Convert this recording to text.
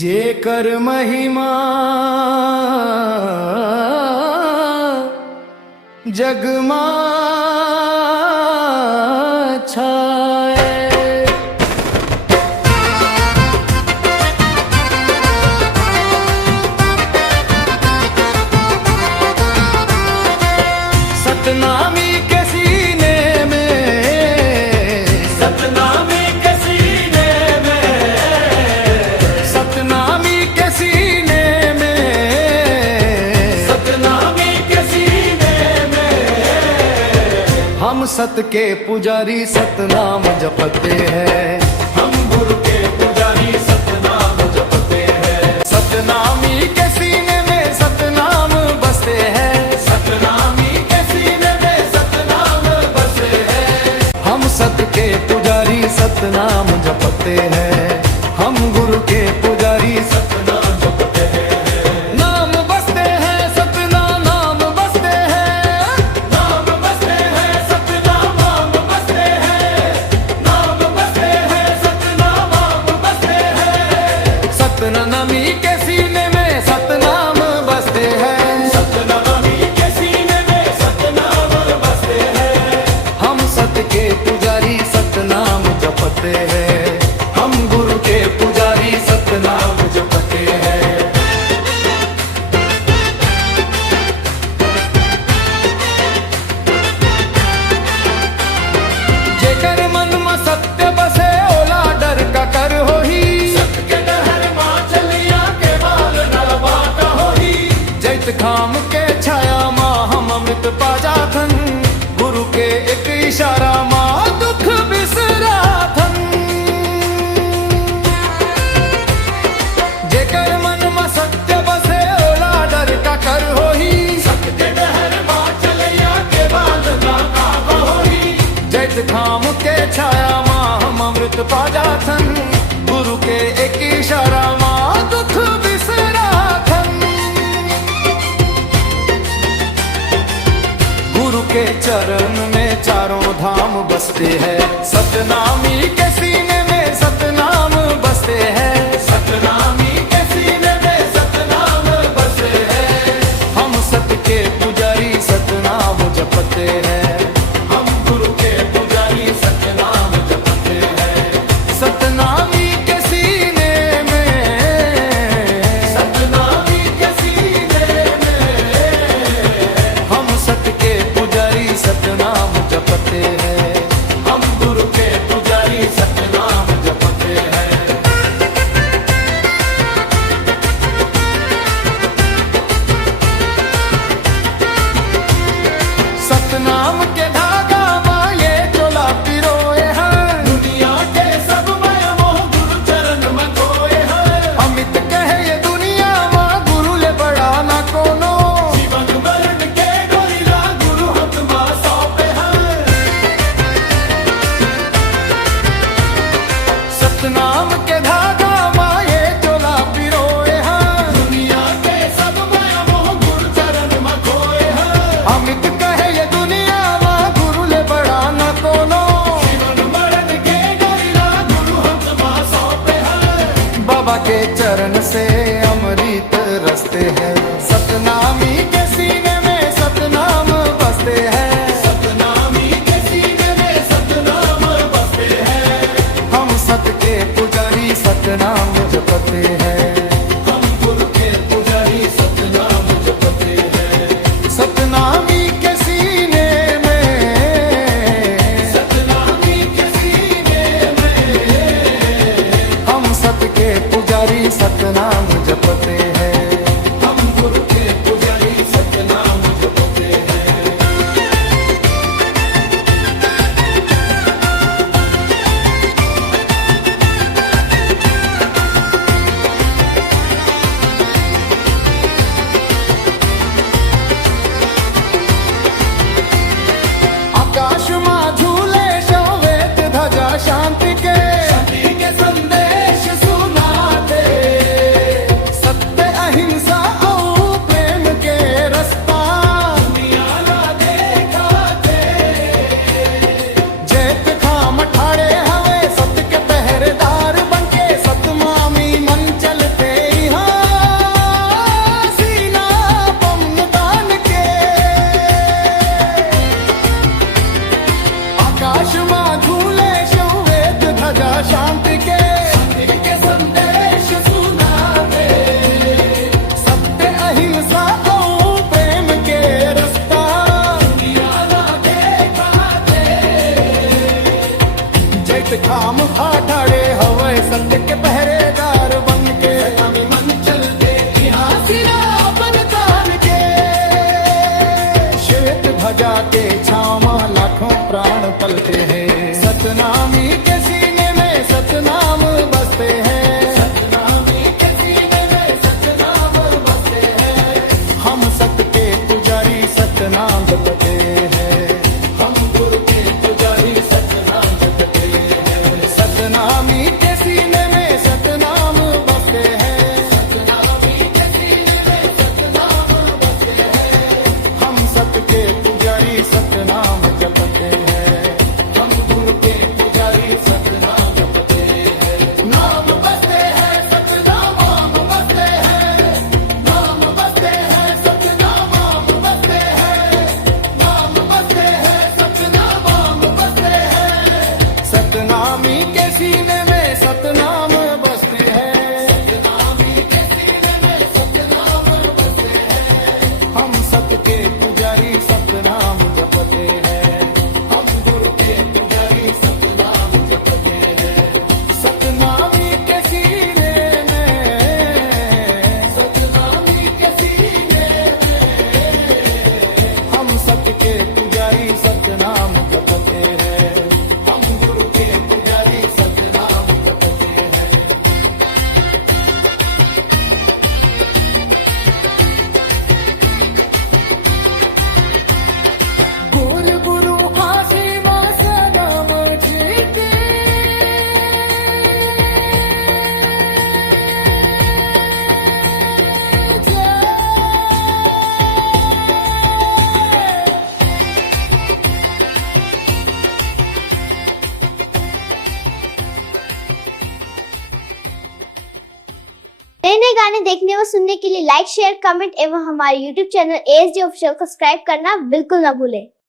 जेकर महिमा जगमा छाए। सतनामी के सीने में, सतनामी के सीने में, सतनामी के सीने में, सतनामी के सीने में हम सत के पुजारी सतनाम जपते हैं। हम गुरु के पुजारी सतनाम जपते हैं। सतनामी के सीने में सतनाम बसते हैं। सतनामी के सीने में सतनाम बसते हैं। हम सत के पुजारी सतनाम जपते हैं। हम गुरु के पुजारी सतनाम जपते हैं। नाम बसते हैं सतनाम नाम बसते हैं। नाम बसते हैं सतनाम नाम बसते हैं। नाम बसते हैं सतनाम नाम बसते हैं। सतनामी के सीने में सतनाम बसते हैं। सतनामी के सीने में सतनाम बसते हैं। हम सत के पुजारी सतनाम जपते हैं। हम गुरु के पुजारी सतनाम जपते हैं। जेकर मन में सत्य बसे ओला डर का कर होही। सत्य के डहर मां चलिया के बाल न बाट होही। जैत खाम के छाया मां हम अमृत पा जाथन। गुरु के एक इशारा मां दुख बिसरा थन। जेकर मन में सत्य बसे ओला डर का कर होही। सत्य के डहर मां चलिया के बाल न बाट होही। जैत खाम के छाया मां हम अमृत पा जाथन। गुरु के एक इशारा मां दुख बिसरा थन। गुरु के चरण में चारों धाम बसते हैं। सतनामी के सीने में सतनाम बसते हैं। सतनामी के सीने में सतनाम बसते हैं। हम सत के पुजारी सतनाम जपते हैं। हम गुरु के पुजारी सतनाम जपते हैं। सतनामी के सीने में, सतनामी के सीने में हम सत के पुजारी सतनाम जपते हैं। हम गुरु के पुजारी सतनाम जपते हैं। सतनाम के धागा मां ये चोला पिरोए हैं। दुनिया के सब माया मोह गुरु चरण में खोए हैं। अमित कहे ये दुनिया मां गुरु ले बड़ा ना कोनो। जीवन मरण के गोरिला गुरु हाथ मां सौंपे हैं। सतनाम के धागा मां ये चोला पिरोए हैं। दुनिया के सब माया मोह गुरु चरण में खोए हैं। अमित कहे ये दुनिया मां गुरु ले बड़ा न कोनो। जीवन मरण के गोरिला गुरु हाथ मां सौंपे हैं। बाबा के चरण से अमृत रसते हैं। सतनामी के सीने में सतनाम बसते हैं। सतनामी के सीने में सतनाम बसते हैं। हम सत के पुजारी सतनाम जपते हैं। हम गुरु के पुजारी सतनाम जपते हैं। सतनामी के सीने में, सतनामी के सीने में हम सत के पुजारी सतनाम भक्त खाम खा ठाड़े हवे सत्य के पहरेदार बन के मन चलते अपन तान के श्वेत ध्वजा के छावा लाखों प्राण पलते हैं सतनामी के सीने में सतनाम बसते हैं सतनामी के सीने में सतनाम बसते हैं हम सत के पुजारी सतनाम जपते हैं हम गुरु के पुजारी सतनाम जपते हैं सतनामी के सीने में सतनाम बसते हैं सतनामी के सीने में सतनाम बसते हैं हम सत के पुजारी सतनाम जपते हैं हम गुरु के पुजारी सतनाम जपते हैं नाम बसते हैं सतनाम बसते हैं नाम बसते हैं सतनाम बसते हैं नाम बसते हैं सतनाम बसते हैं सतनामी के सीने में सतनाम बसते हैं सतनामी के सीने में सतनाम बसते हैं हम सत के पुजारी सतनाम जपते हैं हम गुरु के पुजारी सतनाम जपते हैं सतनामी के सीने में सतनामी के सीने में हम सत के पुजारी सतनाम जपते हैं हम गुरु के पुजारी सतनाम जपते हैं गुरु गुरु आशीमा सदाम जीते नए नए गाने देखने व सुनने के लिए लाइक शेयर कमेंट एवं हमारे YouTube चैनल ASD ऑफिशियल को सब्सक्राइब करना बिल्कुल ना भूलें।